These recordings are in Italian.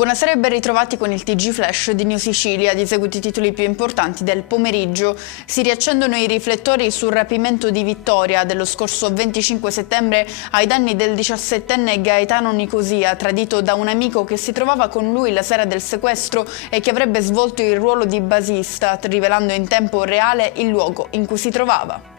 Buonasera e ben ritrovati con il TG Flash di New Sicilia. Di seguito i titoli più importanti del pomeriggio. Si riaccendono i riflettori sul rapimento di Vittoria dello scorso 25 settembre ai danni del 17enne Gaetano Nicosia, tradito da un amico che si trovava con lui la sera del sequestro e che avrebbe svolto il ruolo di basista, rivelando in tempo reale il luogo in cui si trovava.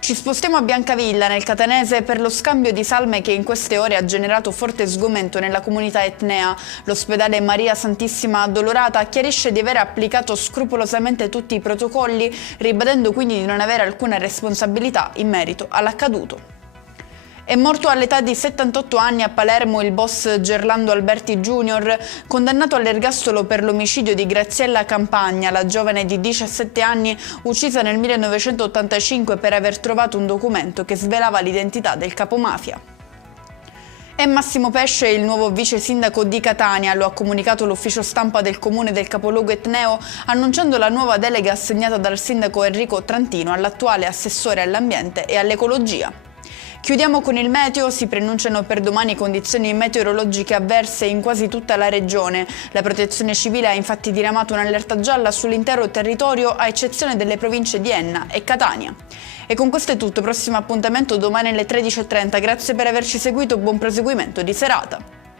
Ci spostiamo a Biancavilla, nel catanese, per lo scambio di salme che in queste ore ha generato forte sgomento nella comunità etnea. L'ospedale Maria Santissima Addolorata chiarisce di aver applicato scrupolosamente tutti i protocolli, ribadendo quindi di non avere alcuna responsabilità in merito all'accaduto. È morto all'età di 78 anni a Palermo il boss Gerlando Alberti Jr., condannato all'ergastolo per l'omicidio di Graziella Campagna, la giovane di 17 anni uccisa nel 1985 per aver trovato un documento che svelava l'identità del capomafia. È Massimo Pesce il nuovo vice sindaco di Catania, lo ha comunicato l'ufficio stampa del comune del capoluogo etneo, annunciando la nuova delega assegnata dal sindaco Enrico Trantino all'attuale assessore all'ambiente e all'ecologia. Chiudiamo con il meteo. Si preannunciano per domani condizioni meteorologiche avverse in quasi tutta la regione. La Protezione Civile ha infatti diramato un'allerta gialla sull'intero territorio, a eccezione delle province di Enna e Catania. E con questo è tutto, prossimo appuntamento domani alle 13:30. Grazie per averci seguito, buon proseguimento di serata.